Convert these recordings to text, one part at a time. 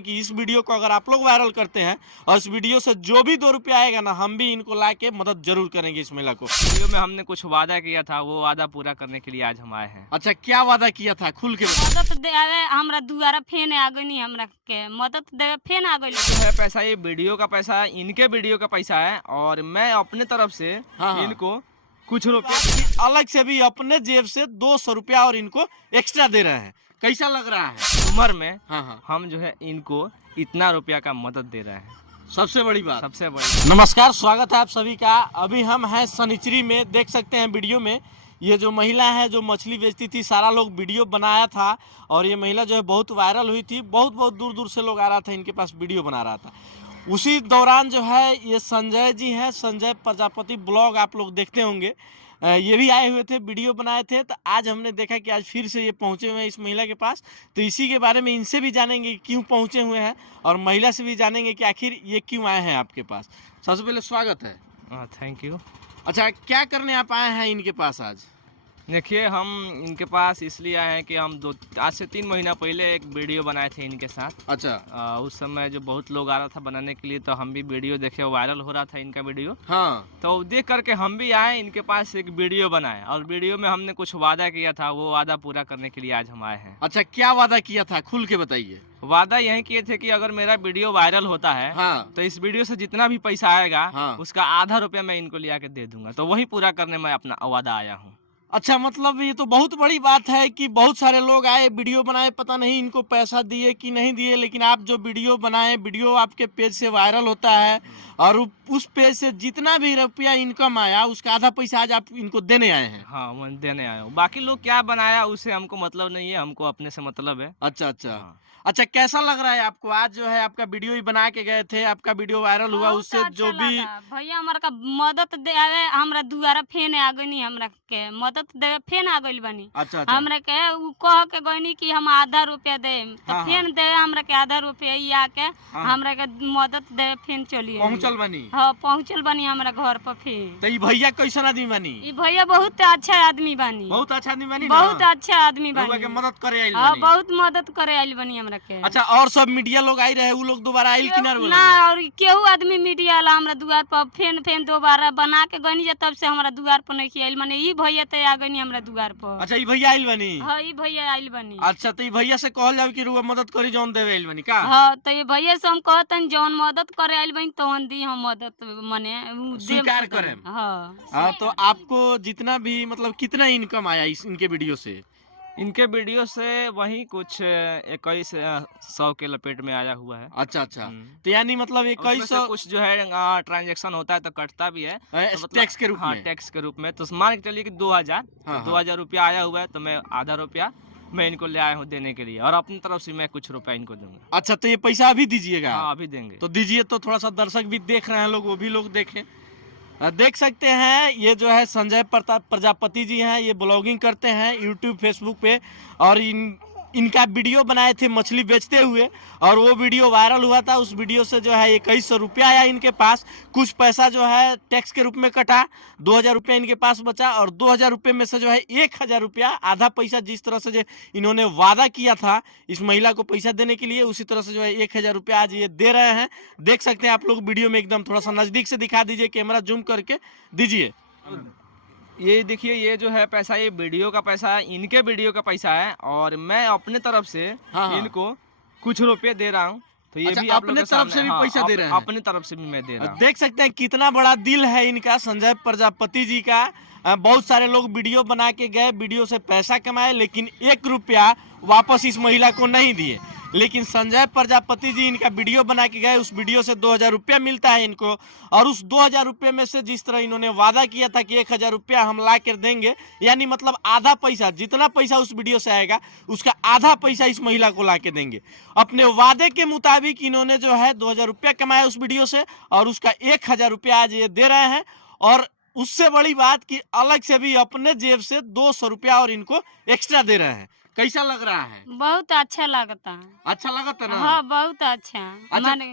कि इस वीडियो को अगर आप लोग वायरल करते हैं और इस वीडियो से जो भी 2 रुपया आएगा ना, हम भी इनको ला के मदद जरूर करेंगे इस महिला को। वीडियो में हमने कुछ वादा किया था, वो वादा पूरा करने के लिए आज हम आए हैं। अच्छा, क्या वादा किया था, खुल के बताओ। मदद देवे हमरा दुआरा फेन आ गई हमरा के मदद देवे फेन आ गई जो है पैसा, ये वीडियो का पैसा, इनके वीडियो का पैसा है और मैं अपने तरफ से हाँ। इनको कुछ रुपए अलग से भी अपने जेब से 200 रुपया और इनको एक्स्ट्रा दे रहे हैं। कैसा लग रहा है? उम्र में हाँ। हम जो है इनको इतना रुपया का मदद दे रहे हैं, सबसे बड़ी बात। सबसे बड़ी। नमस्कार, स्वागत है आप सभी का। अभी हम हैं सनिचरी में, देख सकते हैं वीडियो में ये जो महिला है जो मछली बेचती थी, सारा लोग वीडियो बनाया था और ये महिला जो है बहुत वायरल हुई थी। बहुत दूर दूर से लोग आ रहा था, इनके पास वीडियो बना रहा था। उसी दौरान जो है ये संजय जी हैं, संजय प्रजापति ब्लॉग आप लोग देखते होंगे, ये भी आए हुए थे, वीडियो बनाए थे। तो आज हमने देखा कि आज फिर से ये पहुंचे हुए हैं इस महिला के पास, तो इसी के बारे में इनसे भी जानेंगे क्यों पहुंचे हुए हैं और महिला से भी जानेंगे कि आखिर ये क्यों आए हैं आपके पास। सबसे पहले स्वागत है। Thank you. अच्छा, क्या करने आप आए हैं इनके पास आज? देखिए, हम इनके पास इसलिए आए हैं कि हम आज से 3 महीना पहले एक वीडियो बनाए थे इनके साथ। अच्छा। उस समय जो बहुत लोग आ रहा था बनाने के लिए, तो हम भी वीडियो देखे, वायरल हो रहा था इनका वीडियो। हाँ। तो देख करके हम भी आए इनके पास, एक वीडियो बनाए और वीडियो में हमने कुछ वादा किया था, वो वादा पूरा करने के लिए आज हम आए हैं। अच्छा, क्या वादा किया था, खुल के बताइए। वादा यही किए थे कि अगर मेरा वीडियो वायरल होता है हाँ। तो इस वीडियो से जितना भी पैसा आएगा, हाँ। उसका आधा रुपया मैं इनको लिया के दे दूंगा। तो वही पूरा करने मैं अपना वादा आया हूँ। अच्छा, मतलब ये तो बहुत बड़ी बात है कि बहुत सारे लोग आए, वीडियो बनाए, पता नहीं इनको पैसा दिए कि नहीं दिए, लेकिन आप जो वीडियो बनाए, वीडियो आपके पेज से वायरल होता है और उस पेज से जितना भी रुपया इनकम आया उसका आधा पैसा आज आप इनको देने आए हैं। हाँ, मैं देने आया हूँ। बाकी लोग क्या बनाया उससे हमको मतलब नहीं है, हमको अपने से मतलब है। अच्छा। हाँ। अच्छा, कैसा लग रहा है आपको? आज जो है आपका वीडियो ही बना के गए थे, आपका वीडियो वायरल हुआ, उससे जो भी भैया हमारा का मदद देवे हमरा दुआरा फेन आ गई हमरा के मदद देवे फेन आ गई बनी। अच्छा। हमरा के उ कह के गईनी कि हम आधा रुपया देम, तो हाँ। फेन दे हमरा के आधा रुपया ई आके हमरा के मदद देवे फेन चली पहुंचल बनी। हाँ, पहुंचल बनी हमरा घर पर फेन। तो ये भैया कैसन आदमी बनी? ई भैया बहुत अच्छा आदमी बनी, बहुत अच्छा आदमी बनी, बहुत अच्छा आदमी लोगों बनी, के मदद करे आइल हाँ बनी। बहुत मदद करे आइल बनी हमरा के। अच्छा, और सब मीडिया लोग आई रहे, वो लोग दोबारा आइल कि ना, और केहू आदमी मीडिया वाला हमरा दुआर पर फेन दोबारा बना के गनी जा, तब से हमरा दुआर पर नहीं आइल। माने ई भैया ते आ गनी हमरा दुआर पर। अच्छा, ये भैया आइल बनी। हाँ, ई भैया आइल बनी। अच्छा, तो ये भैया से कहल जाओ कि रुआ मदद करी, जौन देवे आइल बनी का? हाँ, तो ये भैया से हम कहतन जौन मदद करे आइल बनी तौन दी हम मदद, माने स्वीकार करें। हाँ, तो आपको जितना भी मतलब कितना इनकम आया इनके वीडियो से? इनके वीडियो से वही कुछ 2100 के लपेट में आया हुआ है। अच्छा। तो यानी मतलब 2100 कुछ जो है ट्रांजैक्शन होता है तो कटता भी है, तो टैक्स के रूप में। हाँ, टैक्स के रूप में। तो मान के चलिए कि 2000 हाँ। 2000 रुपया आया हुआ है, तो मैं आधा रुपया मैं इनको ले आया हूँ देने के लिए और अपनी तरफ से मैं कुछ रुपया इनको दूंगा। अच्छा, तो ये पैसा अभी दीजिएगा? हाँ, अभी देंगे। तो दीजिए, तो थोड़ा सा दर्शक भी देख रहे हैं लोग, वो भी लोग देखें। देख सकते हैं ये जो है संजय प्रजापति जी हैं, ये ब्लॉगिंग करते हैं यूट्यूब फेसबुक पे और इनका वीडियो बनाए थे मछली बेचते हुए और वो वीडियो वायरल हुआ था। उस वीडियो से जो है 2100 रुपया आया इनके पास। कुछ पैसा जो है टैक्स के रूप में कटा, 2000 रुपया इनके पास बचा और 2000 रुपये में से जो है 1000 रुपया, आधा पैसा जिस तरह से जो इन्होंने वादा किया था इस महिला को पैसा देने के लिए, उसी तरह से जो है 1000 रुपया आज ये दे रहे हैं। देख सकते हैं आप लोग वीडियो में, एकदम थोड़ा सा नज़दीक से दिखा दीजिए, कैमरा जूम करके दीजिए। ये देखिए, ये जो है पैसा, ये वीडियो का पैसा, इनके वीडियो का पैसा है और मैं अपने तरफ से हाँ। इनको कुछ रुपए दे रहा हूँ। तो ये अच्छा, भी आप अपने तरफ से भी पैसा दे रहे हैं? अपने तरफ से भी मैं दे रहा हूँ। देख सकते हैं कितना बड़ा दिल है इनका, संजय प्रजापति जी का। बहुत सारे लोग वीडियो बना के गए, वीडियो से पैसा कमाए, लेकिन 1 रुपया वापस इस महिला को नहीं दिए। लेकिन संजय प्रजापति जी इनका वीडियो बना के गए, उस वीडियो से 2000 रुपया मिलता है इनको और उस 2000 रुपये में से जिस तरह इन्होंने वादा किया था कि 1000 रुपया हम ला कर देंगे, यानी मतलब आधा पैसा, जितना पैसा उस वीडियो से आएगा उसका आधा पैसा इस महिला को ला के देंगे। अपने वादे के मुताबिक इन्होंने जो है 2000 रुपया कमाया उस वीडियो से और उसका 1000 रुपया आज ये दे रहे हैं। और उससे बड़ी बात कि अलग से भी अपने जेब से 200 रुपया और इनको एक्स्ट्रा दे रहे हैं। कैसा लग रहा है? बहुत अच्छा लगता है। अच्छा लगता ना? हाँ, बहुत अच्छा। माने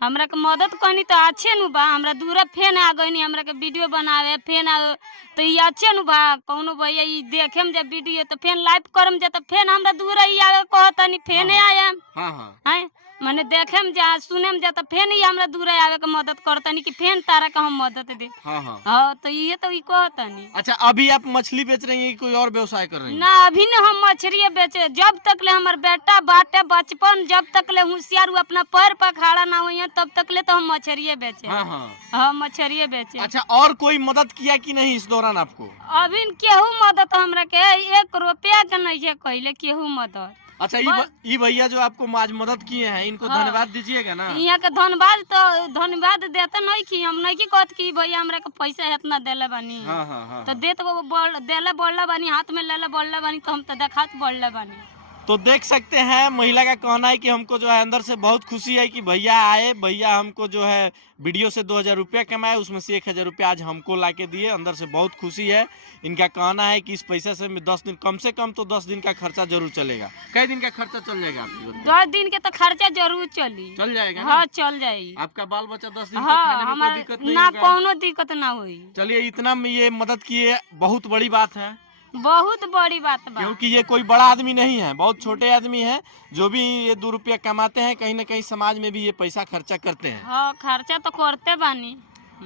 हमरा के मदद करनी तो अच्छे नु बा। हमरा दूरा फेन आ गई, हमरा के वीडियो बनावे फेन आ, तो ये अच्छे नु बा। कौनो भैया ई देखेम जब वीडियो तो फेन लाइव करम जे तो फेन हमरा दूरा ई आवे कहतनी फेने आया। हाँ। हैं माने देखे में जा सुने में जा तो फेन ही हमरा दूर आवे के मदद करतनी कि फेन तारा के हम मदद दे। हाँ हाँ। हाँ तो ये तो ई कहतनी। अच्छा, अभी आप मछली बेच रही हैं कि कोई और व्यवसाय कर रही हैं? ना अभी न हम मछली बेचे, जब तक ले हमर बेटा बाटे बचपन जब तक ले होशियार अपना पैर पर खड़ा ना हुई तब तक ले तो हम मछली बेचे। हाँ हाँ। हाँ मछली बेचे। अच्छा, और कोई मदद किया कि नहीं इस दौरान आपको? अभी केहू मदद हमरा के 1 रुपया के नहीं है कहले केहू मदद। अच्छा, ई भैया जो आपको आज मदद किए हैं इनको हाँ। धन्यवाद दीजिएगा ना। यहाँ के धन्यवाद देते नहीं कि हम नहीं की कहत कि भैया हमरा के पैसा इतना देले बानी। हाँ हाँ हाँ। तो देत देले बढ़ले बानी, हाथ में लेले बढ़ले बानी तो हम तो देखात बढ़ले बानी। तो देख सकते हैं महिला का कहना है कि हमको जो है अंदर से बहुत खुशी है कि भैया आए, भैया हमको जो है वीडियो से 2000 रुपया कमाए, उसमें से 1000 रुपया आज हमको ला के दिए। अंदर से बहुत खुशी है। इनका कहना है कि इस पैसे से 10 दिन कम से कम तो 10 दिन का खर्चा जरूर चलेगा। कई दिन का खर्चा चल जाएगा आपकी? 10 दिन के तो खर्चा जरूर चली। चल जाएगा? हाँ चल जाएगी। आपका बाल बच्चा 10 दिन तक हाँ खाने में कोई हमारे दिक्कत नहीं ना होगा? कोनो दिक्कत ना हुई। चलिए, इतना में ये मदद किए बहुत बड़ी बात है, बहुत बड़ी बात बा। क्योंकि ये कोई बड़ा आदमी नहीं है, बहुत छोटे आदमी हैं जो भी ये 2 रुपया कमाते हैं, कहीं ना कहीं समाज में भी ये पैसा खर्चा करते हैं। हाँ खर्चा तो करते बानी।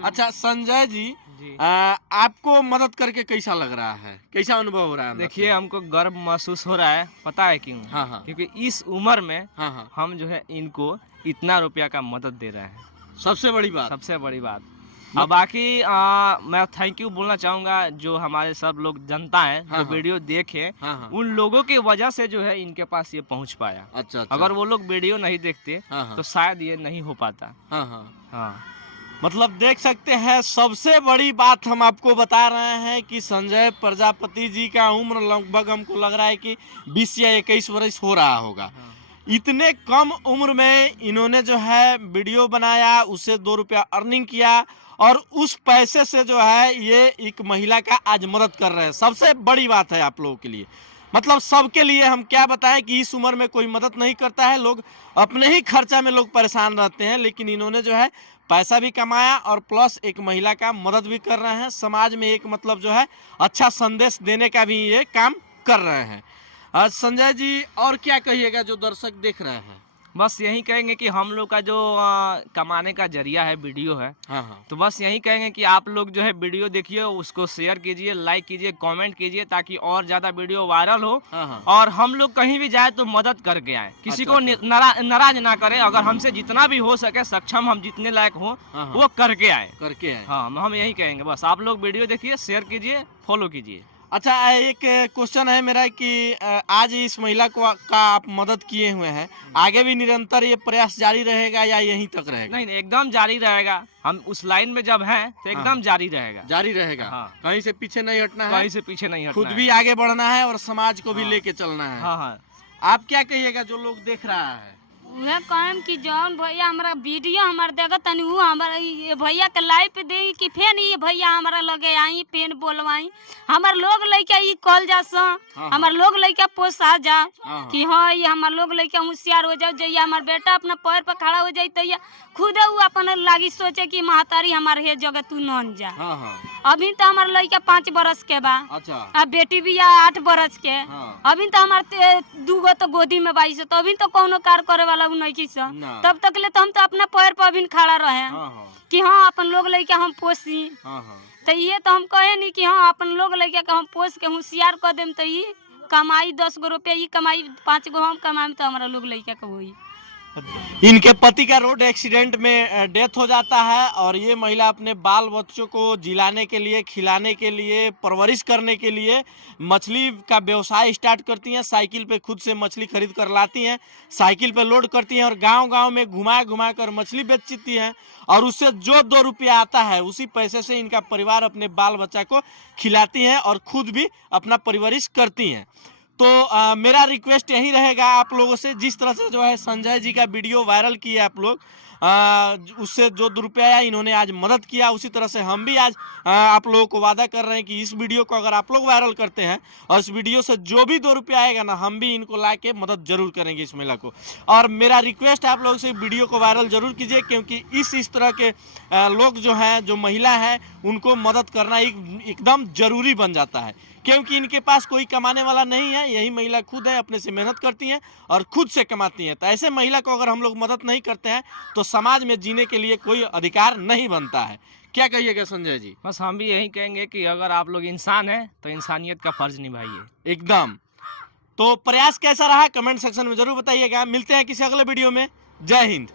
अच्छा संजय जी, आपको मदद करके कैसा लग रहा है, कैसा अनुभव हो रहा है? देखिए हमको गर्व महसूस हो रहा है, पता है क्यों? हाँ हाँ। क्योंकि इस उम्र में हाँ हाँ। हम जो है इनको इतना रुपया का मदद दे रहे हैं, सबसे बड़ी बात। सबसे बड़ी बात। अब बाकी मैं थैंक यू बोलना चाहूँगा जो हमारे सब लोग जनता है हाँ, जो वीडियो देखे, हाँ, उन लोगों की वजह से जो है इनके पास ये पहुँच पाया। अच्छा। अगर वो लोग वीडियो नहीं देखते हाँ, तो शायद ये नहीं हो पाता। हाँ हाँ। हाँ मतलब देख सकते हैं, सबसे बड़ी बात हम आपको बता रहे हैं कि संजय प्रजापति जी का उम्र लगभग हमको लग रहा है कि 20 या 21 वर्ष हो रहा होगा। इतने कम उम्र में इन्होंने जो है वीडियो बनाया, उससे 2 रुपया अर्निंग किया और उस पैसे से जो है ये एक महिला का आज मदद कर रहे हैं। सबसे बड़ी बात है आप लोगों के लिए, मतलब सबके लिए हम क्या बताएं कि इस उम्र में कोई मदद नहीं करता है, लोग अपने ही खर्चा में लोग परेशान रहते हैं, लेकिन इन्होंने जो है पैसा भी कमाया और प्लस एक महिला का मदद भी कर रहे हैं। समाज में एक मतलब जो है अच्छा संदेश देने का भी ये काम कर रहे हैं। संजय जी, और क्या कहिएगा जो दर्शक देख रहे हैं? बस यही कहेंगे कि हम लोग का जो कमाने का जरिया है वीडियो है, हाँ। तो बस यही कहेंगे कि आप लोग जो है वीडियो देखिए, उसको शेयर कीजिए, लाइक कीजिए, कमेंट कीजिए, ताकि और ज़्यादा वीडियो वायरल हो। हाँ। और हम लोग कहीं भी जाए तो मदद करके आए, किसी को नाराज ना करें। अगर हमसे जितना भी हो सके सक्षम, हम जितने लायक हो वो करके आए। हाँ, हम यही कहेंगे। बस आप लोग वीडियो देखिए, शेयर कीजिए, फॉलो कीजिए। अच्छा, एक क्वेश्चन है मेरा कि आज इस महिला को का आप मदद किए हुए हैं, आगे भी निरंतर ये प्रयास जारी रहेगा या यहीं तक रहेगा? नहीं, एकदम जारी रहेगा। हम उस लाइन में जब हैं तो एकदम जारी रहेगा। हाँ। कहीं से पीछे नहीं हटना है, कहीं से पीछे नहीं हटना खुद है। भी आगे बढ़ना है और समाज को भी लेके चलना है। हाँ। आप क्या कहिएगा जो लोग देख रहा है? उहे कहम कि जौन भैया हमारा वीडियो हमार देखत तनी उ हमारा ये भैया के लाइव दे कि फेन ये भैया हमारा लगे आई पेन बोलवाई, हमार लोग लइका ई कॉल जा स, हमार लोग लइका पोसा जा कि हाँ ये हमार लोग लइका होशियार हो जाओ, जइया हमार बेटा अपना पैर पर खड़ा हो जाई तैया खुद उ अपन लागी सोचे कि महतारी हमार हे जगह तू नन जा। अभी तो हमार लइका 5 बरस के बा। अच्छा। अब बेटी भी 8 बरस के। अभी तो हमार 2 गो तो गोदी में बाई से, तो अभी तो कोनो कार करे वाला उ नहीं की स। तब तक ले तो हम तो अपना पैर पर अभी खड़ा रहे कि हाँ अपन लोग लइका हम पोसी। तो ये तो हम कहे नहीं कि हाँ अपन लोग लइका के हम पोस के होशियार कर देम, तो ये कमाई 10 गो रुपया ई कमाई 5 गो हम कमाई तो हमारा लोग लइका के होई। इनके पति का रोड एक्सीडेंट में डेथ हो जाता है और ये महिला अपने बाल बच्चों को जिलाने के लिए, खिलाने के लिए, परवरिश करने के लिए मछली का व्यवसाय स्टार्ट करती हैं। साइकिल पे खुद से मछली खरीद कर लाती हैं, साइकिल पे लोड करती हैं और गांव-गांव में घुमा कर मछली बेचती हैं और उससे जो 2 रुपया आता है उसी पैसे से इनका परिवार अपने बाल बच्चा को खिलाती हैं और खुद भी अपना परवरिश करती हैं। तो मेरा रिक्वेस्ट यही रहेगा आप लोगों से, जिस तरह से जो है संजय जी का वीडियो वायरल किया आप लोग, उससे जो 2 रुपया इन्होंने आज मदद किया, उसी तरह से हम भी आज आप लोगों को वादा कर रहे हैं कि इस वीडियो को अगर आप लोग वायरल करते हैं और इस वीडियो से जो भी 2 रुपया आएगा ना, हम भी इनको ला के मदद जरूर करेंगे इस महिला को। और मेरा रिक्वेस्ट आप लोगों से, वीडियो को वायरल जरूर कीजिए, क्योंकि इस तरह के लोग जो हैं, जो महिला हैं, उनको मदद करना एकदम जरूरी बन जाता है। क्योंकि इनके पास कोई कमाने वाला नहीं है। यही महिला खुद है, अपने से मेहनत करती हैं और खुद से कमाती हैं। तो ऐसे महिला को अगर हम लोग मदद नहीं करते हैं तो समाज में जीने के लिए कोई अधिकार नहीं बनता है। क्या कहिएगा संजय जी? बस हम भी यही कहेंगे कि अगर आप लोग इंसान हैं तो इंसानियत का फर्ज निभाइए। एकदम। तो प्रयास कैसा रहा कमेंट सेक्शन में जरूर बताइएगा। मिलते हैं किसी अगले वीडियो में। जय हिंद।